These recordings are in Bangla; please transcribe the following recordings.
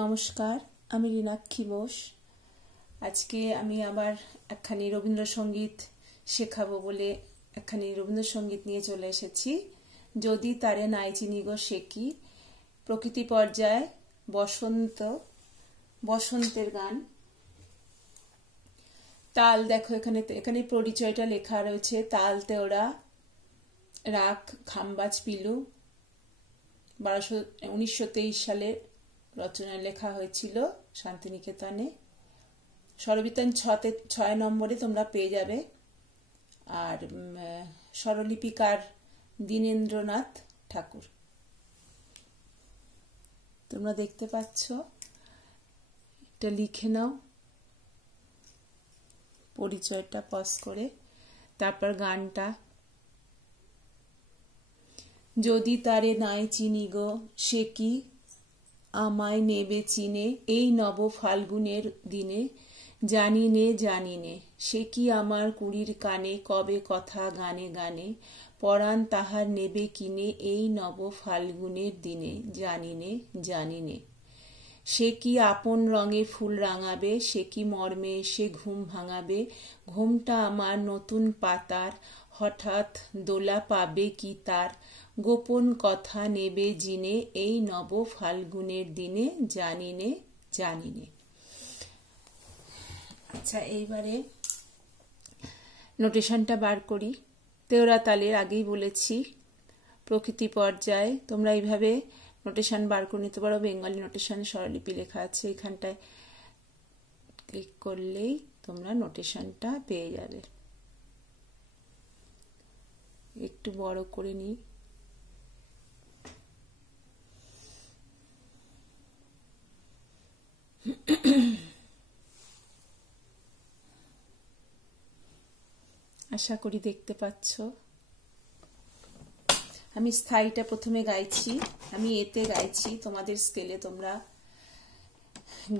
নমস্কার, আমি রিনাক্ষী বোস। আজকে আমি আবার একখানি রবীন্দ্রসঙ্গীত শেখাবো বলে একখানি রবীন্দ্রসঙ্গীত নিয়ে চলে এসেছি। যদি তারে নাই চিনি গো সে কি, প্রকৃতি পর্যায়ে বসন্তের গান। তাল দেখো, এখানে পরিচয়টা লেখা রয়েছে। তাল তেওড়া, রাগ খাম্বাজ পিলু। 1923 সালে রচনা লেখা হয়েছিল শান্তিনিকেতনে। স্বরবিতান 6 নম্বরে তোমরা পেয়ে যাবে। আর স্বরলিপিকার দীনেন্দ্রনাথ ঠাকুর। তোমরা দেখতে পাচ্ছ, এটা লিখে নাও পরিচয়টা পজ করে, তারপর গানটা। যদি তারে নাই চিনি গো সে কি, আমায় নেবে চিনে এই নব ফাল্গুনের দিনে। জানি নে সে কি আমার কুড়ির কানে, কবে কথা গানে গানে। পরাণ তাহার নেবে কিনে এই নব ফাল্গুনের দিনে। জানি নে সে কি আপন রঙে ফুল রাঙাবে, সে কি মর্মে এসে ঘুম ভাঙাবে। ঘুমটা আমার নতুন পাতার, হঠাৎ দোলা পাবে কি তার। গোপন কথা নেবে জিনে এই নব ফাল্গুনের দিনে। জানি নে। আচ্ছা, এইবারে নোটেশনটা বার করি। তেওড়া তালের আগেই বলেছি, প্রকৃতি পর্যায়ে তোমরা এইভাবে নোটেশন বার করে নিতে পারো। বেঙ্গলি নোটেশনে স্বরলিপি লেখা আছে, এখানটায় ক্লিক করলেই তোমরা নোটেশনটা পেয়ে যাবে। একটু বড় করে নিই। আশা করি দেখতে পাচ্ছ। আমি স্থায়ীটা প্রথমে গাইছি, আমি এতে গাইছি, তোমাদের স্কেলে তোমরা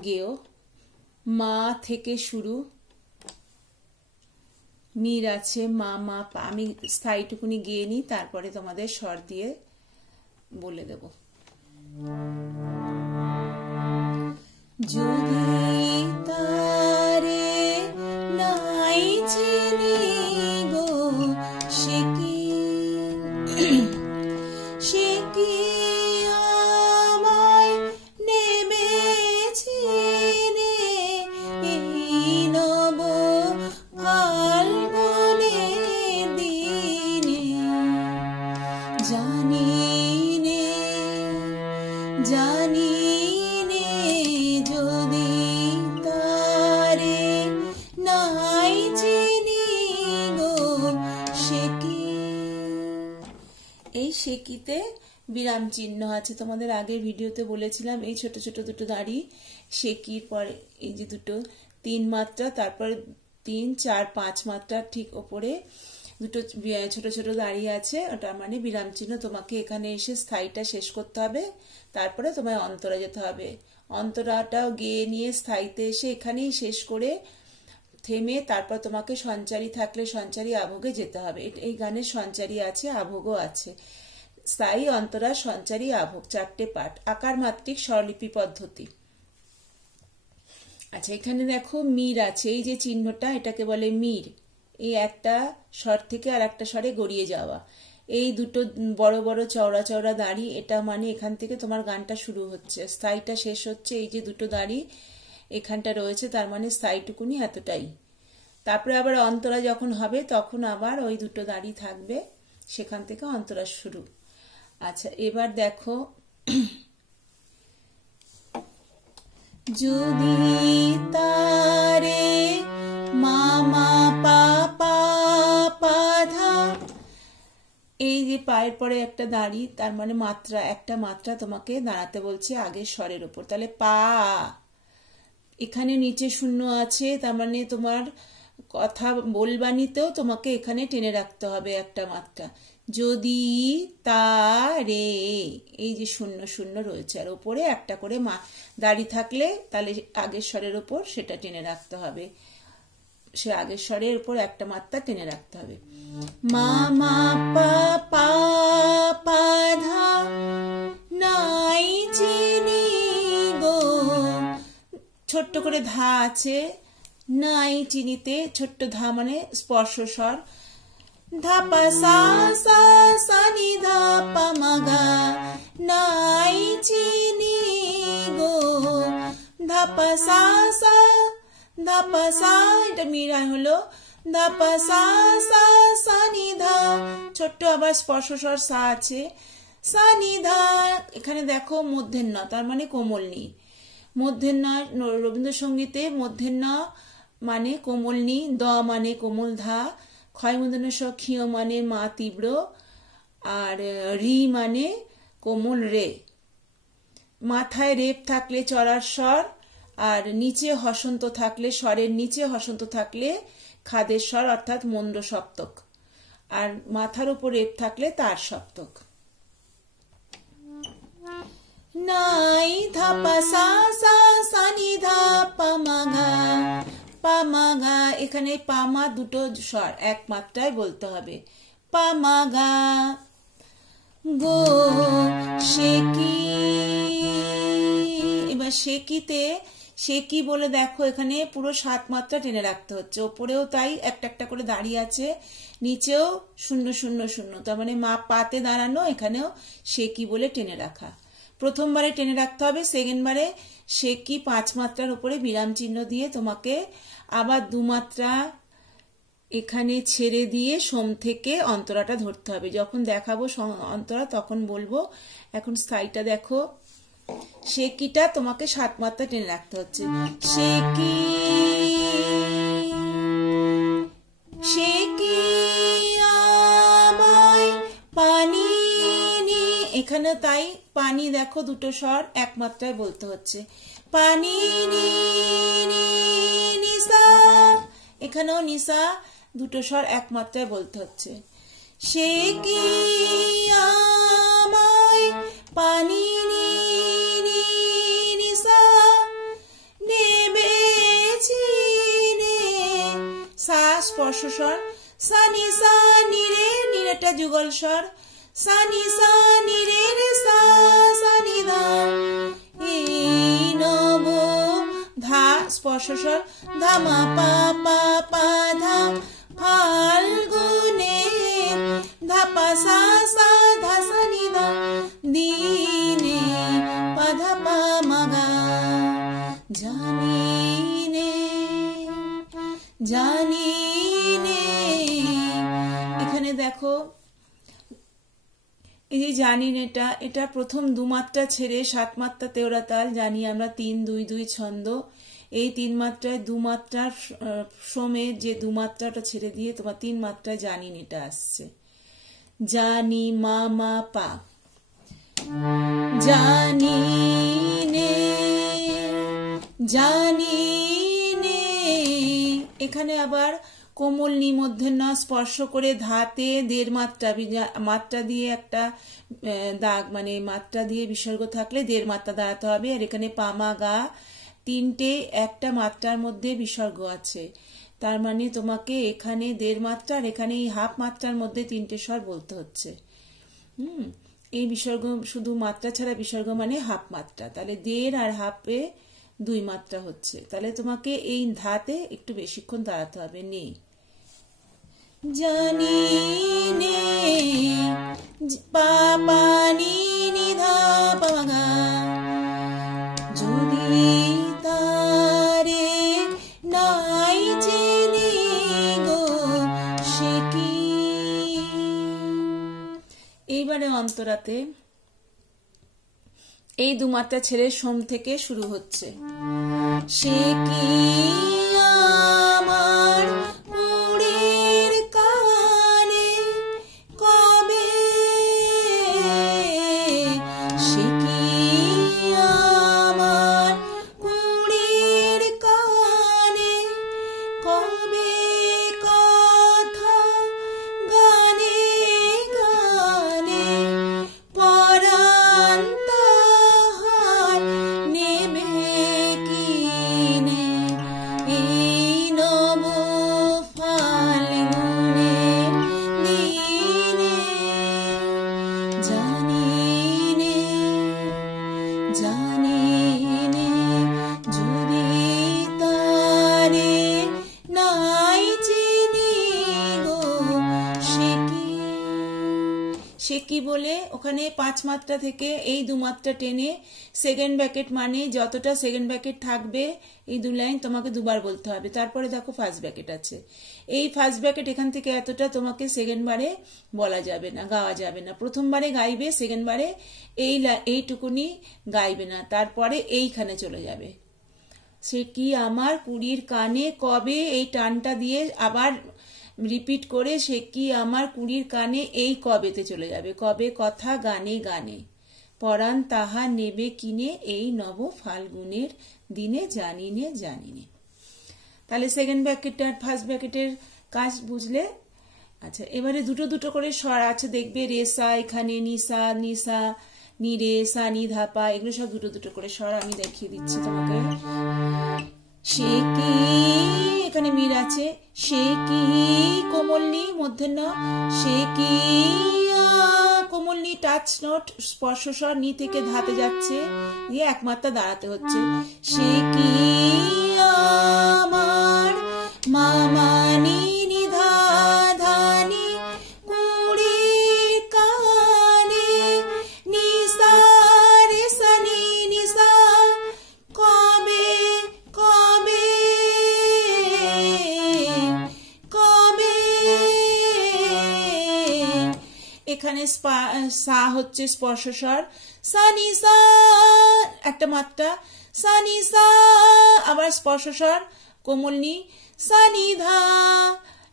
গেও। মা থেকে শুরু, মির আছে মা মা পা। আমি স্থায়ীটুকুনি গেয়ে নিই, তারপরে তোমাদের স্বর দিয়ে বলে দেব। যদি তারে নাই চিনি গো সে কি, সে কি আমায় নেবে চিনে এই নব ফাল্গুনের দিনে। জানি নে যদি তারে নাই চিনি গো সে কি। এই সেকিতে বিরাম চিহ্ন আছে। তোমাদের আগের ভিডিওতে বলেছিলাম, এই ছোট ছোট দুটো দাড়ি সেকির পরে এই যে দুটো 3 মাত্রা, তারপরে 3, 4, 5 মাত্রা ঠিক ওপরে দুটো ছোট ছোট দাঁড়িয়ে আছে, ওটা মানে বিরাম চিহ্ন। তোমাকে এখানে এসে স্থায়ীটা শেষ করতে হবে, তারপরে তোমায় অন্তরা যেতে হবে। অন্তরাটাও গেয়ে নিয়ে স্থায়ীতে এসে এখানেই শেষ করে থেমে তারপর তোমাকে সঞ্চারী থাকলে সঞ্চারী আভোগে যেতে হবে। এই গানের সঞ্চারী আছে, আভোগও আছে। স্থায়ী, অন্তরা, সঞ্চারী, আভোগ 4টে পাঠ। আকার মাত্রিক স্বরলিপি পদ্ধতি। আচ্ছা, এখানে দেখো মির আছে, এই যে চিহ্নটা, এটাকে বলে মির। এই একটা স্বর থেকে আর একটা স্বরে গড়িয়ে যাওয়া। এই দুটো বড় বড় চওড়া চওড়া দাড়ি, এটা মানে এখান থেকে তোমার গানটা শুরু হচ্ছে, স্থায়ীটা শেষ হচ্ছে। এই যে দুটো দাড়ি এখানটা রয়েছে, তার মানে স্থায়ীটুকুনি এতটাই। তারপরে আবার অন্তরা যখন হবে তখন আবার ওই দুটো দাড়ি থাকবে, সেখান থেকে অন্তরা শুরু। আচ্ছা, এবার দেখো, যদি তারে মামা পাপা পাধা, এই যে পায়ের পরে একটা দাড়ি, তার মানে মাত্রা, একটা মাত্রা তোমাকে দাঁড়াতে বলছে আগের স্বরের উপর। তাহলে পা, এখানে নিচে শূন্য আছে, তার মানে তোমার কথা বলবানিতেও তোমাকে এখানে টেনে রাখতে হবে একটা মাত্রা। যদি তারে, এই যে শূন্য শূন্য রয়েছে, আর উপরে একটা করে দাড়ি থাকলে তাহলে আগের স্বরের উপর সেটা টেনে রাখতে হবে। সে আগের স্বরের উপর একটা মাত্রা টেনে রাখতে হবে। মা মা পা পা পা ধা নাই চিনি গো ছোট্ট করে ধা আছে, নাই চিনিতে ছোট্ট ধা মানে স্পর্শ স্বর। ধা পা সা সা সা নি ধা পা মা গা, নাই চিনি গো। ধা পা সা সা, ধা পা সা, এটা মীরা হলো। ধা পা সা সা সা নি ধা, ছোট্ট আবার স্পর্শ স্বর সা আছে। সা নি ধা, এখানে দেখো মূর্ধন্য তার মানে কোমলনি। মূর্ধন্য রবীন্দ্রসঙ্গীতে মূর্ধন্য মানে কোমলনি, দ মানে কোমল ধা, ক্ষয় মূর্ধন্য স, ক্ষীয় মানে মা তীব্র, আর রি মানে কোমল রে। মাথায় রেপ থাকলে চড়ার স্বর, আর নিচে হসন্ত থাকলে, স্বরের নিচে হসন্ত থাকলে খাদের স্বর অর্থাৎ মন্দ সপ্তক, আর মাথার উপর রেপ থাকলে তার সপ্তক। নাই ধা পা সা সা সা নি ধা পা মা গা, পা মা গা, এখানে পা মা দুটো স্বর এক মাত্রায় বলতে হবে। পা মা গা গো শেকি, এবার শেকিতে শেকি বলে দেখো এখানে পুরো 7 মাত্রা টেনে রাখতে হচ্ছে, ওপরেও তাই একটা একটা করে দাঁড়িয়ে আছে, নিচেও 0 0 0, তার মানে মা পাতে দাঁড়ানো, এখানেও শেকি বলে টেনে রাখা। প্রথমবারে টেনে রাখতে হবে, সেকেন্ডবারে শেকি 5 মাত্রার উপরে বিরাম চিহ্ন দিয়ে তোমাকে আবার 2 মাত্রা এখানে ছেড়ে দিয়ে সোম থেকে অন্তরাটা ধরতে হবে। যখন দেখাবো অন্তরা তখন বলবো। এখন স্থায়ীটা দেখো, শেকিটা তোমাকে 7 মাত্রা টেনে রাখতে হচ্ছে। শেকি শেকি আমায় পানি নি, এখানে তাই পানি দেখো দুটো স্বর এক মাত্রায় বলতে হচ্ছে। পানি নি নিসা, এখানেও নিসা দুটো স্বর এক মাত্রায় বলতে হচ্ছে। শেকি আমায় পানি নি নিসা নেবেছি রে, সা স্পর্শ স্বর, সা নি সা নি রে, নিরেটা যুগল স্বর, সা নি সা নি রে রে সা সা নি ধা, এই নব ধা স্পর্শ স্বর, ধা মা পা পা পা ধা, ফাল্গুনে ধা পা সা সা ধা সা নি ধা, দিনে পা ধা পা মা গা, জানি নে জানি নে। এখানে দেখো এই যে জানি নেটা, এটা প্রথম 2 মাত্রা ছেড়ে 7 মাত্রা তেওড়া তাল, জানি আমরা 3 2 2 ছন্দ। এই 3 মাত্রায় 2 মাত্রার সোমের যে 2 মাত্রাটা ছেড়ে দিয়ে তোমার 3 মাত্রায় জানি নেটা আসছে। জানি মা মা পা, জানি নে জানি নে। এখানে আবার কোমল নি মূর্ধন্য স্পর্শ করে ধাতে 1.5 মাত্রা, মাত্রা দিয়ে একটা দাগ মানে মাত্রা দিয়ে বিসর্গ থাকলে 1.5 মাত্রা দাঁড়াতে হবে। আর এখানে পামা গা 3টে একটা মাত্রার মধ্যে বিসর্গ আছে, তার মানে তোমাকে এখানে 1.5 মাত্রা আর এখানে এই হাফ মাত্রার মধ্যে 3টে স্বর বলতে হচ্ছে। এই বিসর্গ শুধু মাত্রা ছাড়া বিসর্গ মানে হাফ মাত্রা, তাহলে 1.5 আর হাফে 2 মাত্রা হচ্ছে। তাহলে তোমাকে এই ধাতে একটু বেশিক্ষণ দাঁড়াতে হবে। নে জানি নে পা পা নি নি ধা পা গা, যদি তারে নাই চিনি গো সে কি। এইবারে অন্তরাতে এই 2 মাত্রা ছেড়ে সোম থেকে শুরু হচ্ছে। সে কি আমার পুরীর কানে কবে, সে কি আমার পুরীর কানে কবে কথা গানে গানে পরাণ তাহার নেবে কিনে, কি বলে ওখানে 5 মাত্রা থেকে এই 2 মাত্রা টেনে সেকেন্ড ব্র্যাকেট মানে যতটা সেকেন্ড ব্র্যাকেট থাকবে এই 2 লাইন তোমাকে দুবার বলতে হবে। তারপরে দেখো ফার্স্ট ব্র্যাকেট আছে, এই ফার্স্ট ব্র্যাকেট এখান থেকে এতটা তোমাকে সেকেন্ড বারে বলা যাবে না, গাওয়া যাবে না। প্রথমবারে গাইবে, সেকেন্ড বারে এইটুকুনি গাইবে না, তারপরে এইখানে চলে যাবে। সে কি আমার কুড়ির কানে কবে, এই টানটা দিয়ে আবার রিপিট করে সে কি আমার কুড়ির কানে এই কবেতে চলে যাবে। কবে কথা গানে গানে পরাণ তাহা নেবে কিনে এই নব ফাল্গুনের দিনে জানিনে জানিনে। তাহলে সেকেন্ড ব্র্যাকেট আর ফার্স্ট ব্র্যাকেটের কাজ বুঝলে। আচ্ছা, এবারে দুটো দুটো করে স্বর আছে দেখবে, রেসা এখানে, নিসা নিসা, নি রে সা নি ধাপা, এগুলো সব দুটো দুটো করে স্বর আমি দেখিয়ে দিচ্ছি তোমাকে। সে কি, এখানে মির আছে, সে কি কোমল নি মূর্ধন্য, সে কি কোমল নি টাচ নোট স্পর্শ স্বর, নি থেকে ধাতে যাচ্ছে, দিয়ে একমাত্রা দাঁড়াতে হচ্ছে। সে কি আমার মামা নি নিধা ধানি কুড়ির কানে নিসা রে সানি নিসা কবে কবে কবে। এখানে সা হচ্ছে স্পর্শ স্বর, সানি সা একটা মাত্রা, সানি সা আবার স্পর্শ স্বর কোমল নি, সানি ধা,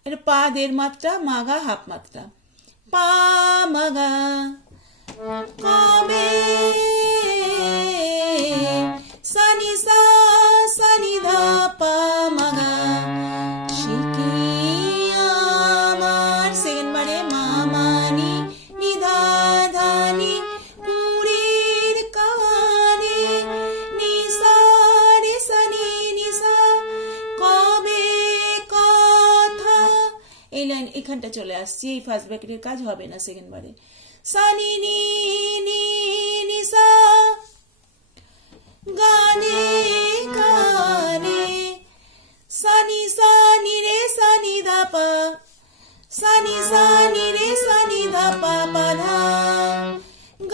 এটা পা 1.5 মাত্রা, মাগা হাফ মাত্রা, পা মাগা কবে, সানি সা সানি ধা পা মাগা। সে কি আমার সেকেন্ড বারে মামানি নিধা ধানি কুড়ির কানে নিসা রে সানি নিসা কবে কথা, এই লাইন এখানটা চলে আসছে। এই ফার্স্ট ব্র্যাকেটের কাজ হবে না সেকেন্ড বারে। সানি নি নি নিসা গানে গানে, সানি সানি রে সানি ধাপা, সানি সানি রে সানি ধাপা পাধা,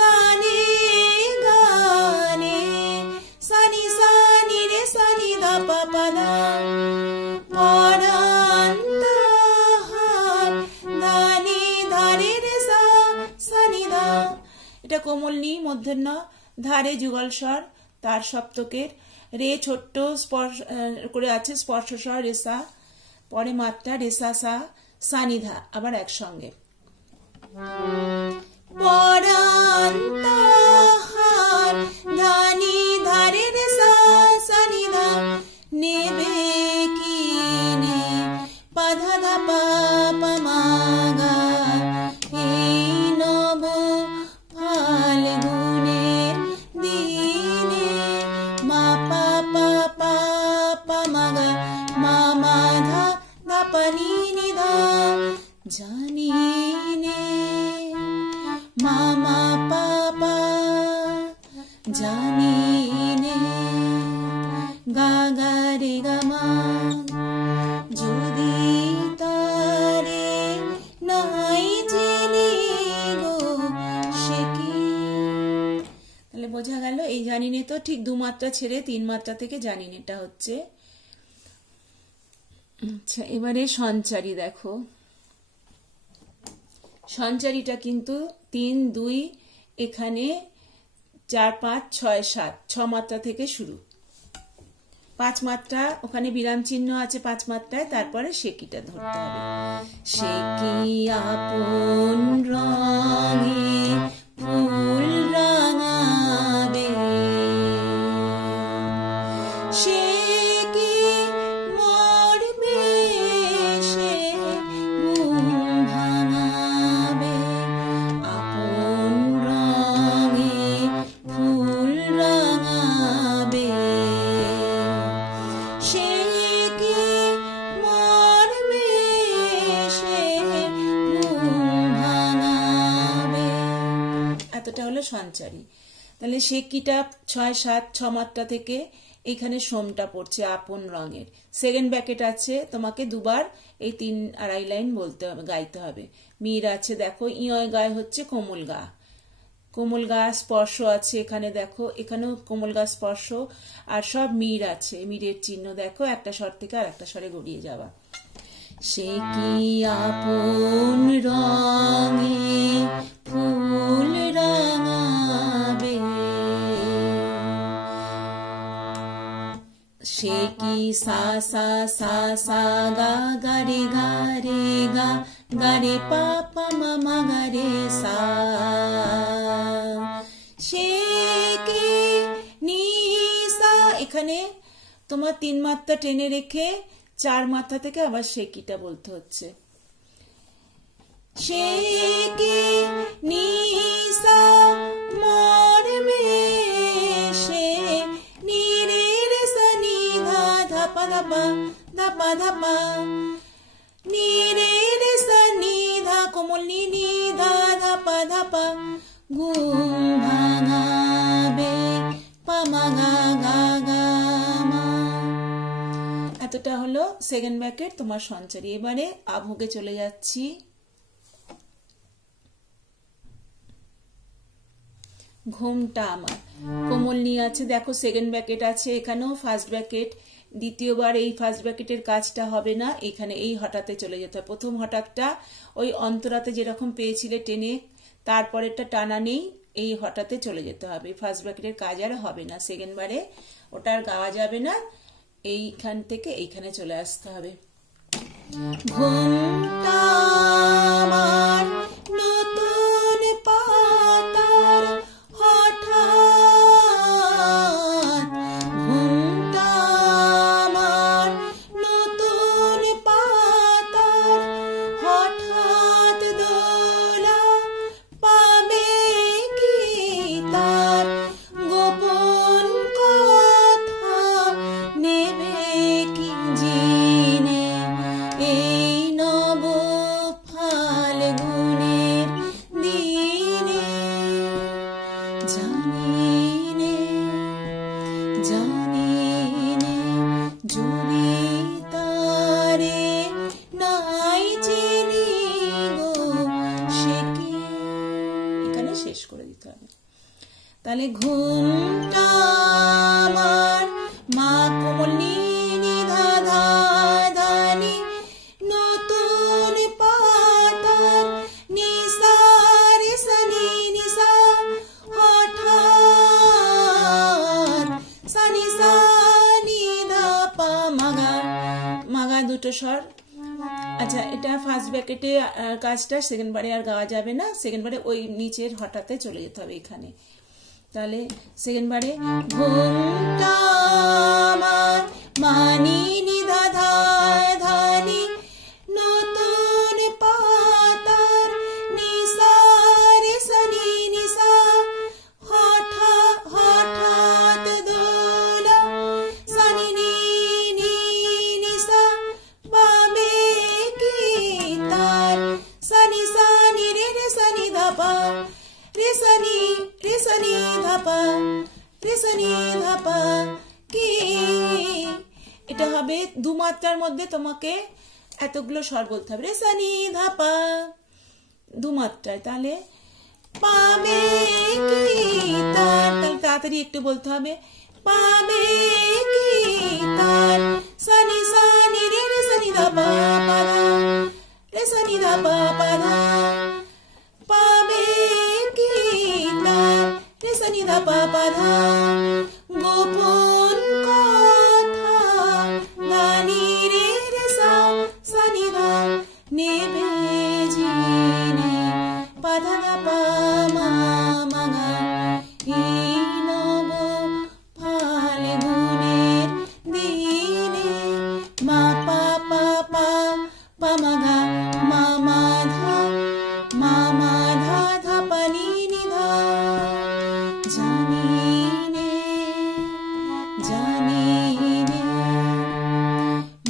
গানে গানে সানি সানি রে সানি ধাপা পাধা, পরাণ তাহার ধানি ধারে রে সা সানি ধা, এটা কোমল নি মূর্ধন্য, ধারে যুগল স্বর, তার সপ্তকের, রে ছোট্ট স্পর্শ করে আছে স্পর্শ স্বর রেসা, পরে মাত্রা রেসা সা সানিধা আবার একসঙ্গে। পরাণ তাহার ধানি ধারে রেসা সানিধা নেবে কিনে পাধা ধাপা পামাগা এই নব ফাল্গুনের দিনে মা পা পা পা পামাগা মামা ধা ধাপা নি নিধা জানিনে মামা পাপা জানিনে গা গা রে গা মা যদি তারে নাই চিনি গো সে কি। তাহলে বোঝা গেল এই জানিনে তো ঠিক 2 মাত্রা ছেড়ে 3 মাত্রা থেকে জানিনেটা হচ্ছে। আচ্ছা, এবারে সঞ্চারী দেখো, সঞ্চারীটা কিন্তু 3 2 এখানে 4 5 6 7 6 মাত্রা থেকে শুরু, 5 মাত্রা ওখানে বিরাম চিহ্ন আছে 5 মাত্রায়, তারপরে সেকিটা ধরতে হবে। সেকি আপন রঙে ফুল রাঙাবে, সেকি মরবে সে ঘুম ভাঙাবে, আপন রঙে ফুল রাঙাবে, সে কি মরবে সে ঘুম ভাঙাবে। এতটা হলো সঞ্চারী। তাহলে সেকিটা 6 7 6 মাত্রা থেকে এখানে সোমটা পড়ছে আপন রঙের। সেকেন্ড ব্যাকেট আছে, তোমাকে দুবার এই 3-2.5 লাইন বলতে হবে, গাইতে হবে। মির আছে, দেখো ইয় গায়ে হচ্ছে কোমল গা, কোমল গা স্পর্শ আছে এখানে, দেখো এখানেও কোমল গা স্পর্শ, আর সব মির আছে, মিরের চিহ্ন দেখো, একটা স্বর থেকে আর একটা স্বরে গড়িয়ে যাওয়া। সে কি আপন রঙে ফুল রাঙাবে, সে কি সা সা সা সা গা গা রে গা রে গা গা রে পা পা মা মা গা রে সা, সে কি নি সা, এখানে তোমার 3 মাত্রা টেনে রেখে 4 মাত্রা থেকে আবার সে কিটা বলতে হচ্ছে। সে কি নি সা মর মে সে নি রে রে সা নি ধা ধা পা ধা পা ধা পা ধা পা, নি রে রে সা নি ধা কোমল নি নি ধা ধা পা ধা পা, ঘুম ভাঙাবে পা মা গা গা গা মা। এতটা হলো সেকেন্ড ব্যাকেট তোমার সঞ্চারী। এবারে আভোগে চলে যাচ্ছি। ঘুমটা আমার, কোমল নিয়ে আছে, দেখো সেকেন্ড ব্যাকেট আছে, এখানেও ফার্স্ট ব্যাকেট। দ্বিতীয়বার এই ফার্স্ট ব্যাকেটের কাজটা হবে না, এখানে এই হঠাতে চলে যেতে হবে। প্রথম হঠাৎটা ওই অন্তরাতে যেরকম পেয়েছিলে টেনে, তারপরেরটা টানা নেই, এই হঠাতে চলে যেতে হবে। ফার্স্ট ব্র্যাকেটের কাজ আর হবে না, সেকেন্ড বারে ওটা আর গাওয়া যাবে না, এইখান থেকে এইখানে চলে আসতে হবে। ঘুমটা আমার নতুন পাতার হঠাৎ, ঘুমটা আমার নতুন পাতার হঠাৎ দোলা পাবে কি তার গোপন কথা নেবে কি জিনে এই নব ফাল্গুনের দিনে, জানিনে জানিনে যদি তারে নাই চিনি গো সে কি, এখানে শেষ করে দিতে হবে। তাহলে ঘুমটা আমার মা কোমল নি নি ধা ধা ধা নি নতুন পাতার নিসা রে সা নি নিসা হঠাৎ সা নি সা নি ধা পা মাগা, মাগা দুটো স্বর। আচ্ছা, এটা ফার্স্ট ব্র্যাকেটে কাজটা সেকেন্ড বারে আর গাওয়া যাবে না, সেকেন্ড বারে ওই নিচের হঠাতে চলে যেতে হবে এখানে। তাহলে সেকেন্ড বারে ঘুমটা আমার মানি নি ধা ধা ধা নি নতুন পাতার নিসা রে সা নি নিসা হঠাৎ দোলা সা নি নি নি নিসা পাবে কি তার সা নি রে রে সা নি ধা পা রে সা নি ধা পা রে সা নি ধা পা কি। এটা হবে 2 মাত্রার মধ্যে, তোমাকে এতগুলো স্বর বলতে হবে। রে সা নি ধা পা 2 মাত্রায়, তাহলে পাবে কি তার, তাহলে তাড়াতাড়ি একটু বলতে হবে। পাবে কি তার সা নি রে রে সা নি ধা পা পা ধা রে সা নি ধা পা পা ধা, পাবে কি তার রে সা নি ধা পা পা ধা গোপন কথা ধানি রে রে সা সা নি ধা নেবে জিনে পা ধা ধা পা মা মা গা এই নব ফাল্গুনের দিনে মা পা পা পা পা মা গা মা মা ধা ধা পা নি নি ধা, জানিনে জানিনে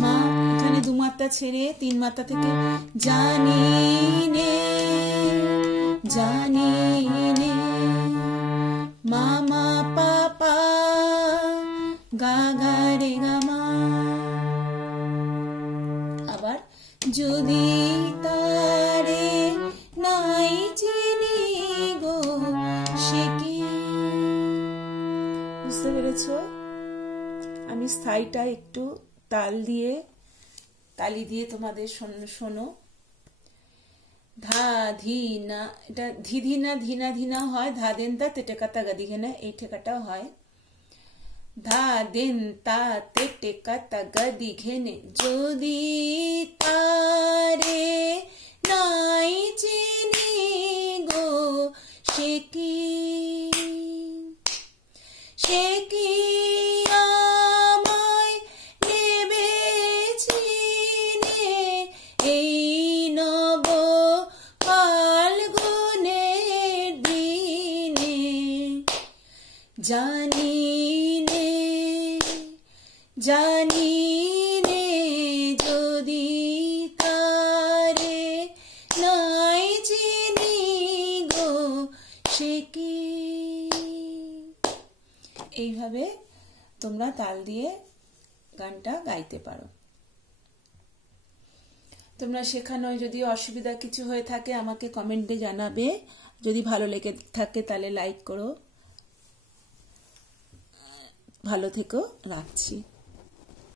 মা, এখানে 2 মাত্রা ছেড়ে 3 মাত্রা থেকে জানিনে জানিনে মা মা পা পা গা বুঝতে পেরেছো? আমি স্থায়ীটা একটু তালি দিয়ে তোমাদের শোনো। ধা ধি না, এটা ধিনা ধিনা হয়, ধা দেন তা তেটে কাতা গাদি ঘেনা, এই ঠেকাটাও হয়। ধা দেন তা তেটে কাতা গাদি ঘেনে যদি তারে নাই চিনি গো সে কি আমায় নেবে চিনে এই নব ফাল্গুনের দিনে। জানি নে যদি তারে নাই চিনি গো সে কি। এইভাবে তোমরা তাল দিয়ে গানটা গাইতে পারো। তোমরা শেখানোয় যদি অসুবিধা কিছু হয়ে থাকে আমাকে কমেন্টে জানাবে। যদি ভালো লেগে থাকে তাহলে লাইক করো। ভালো থেকো, রাখছি।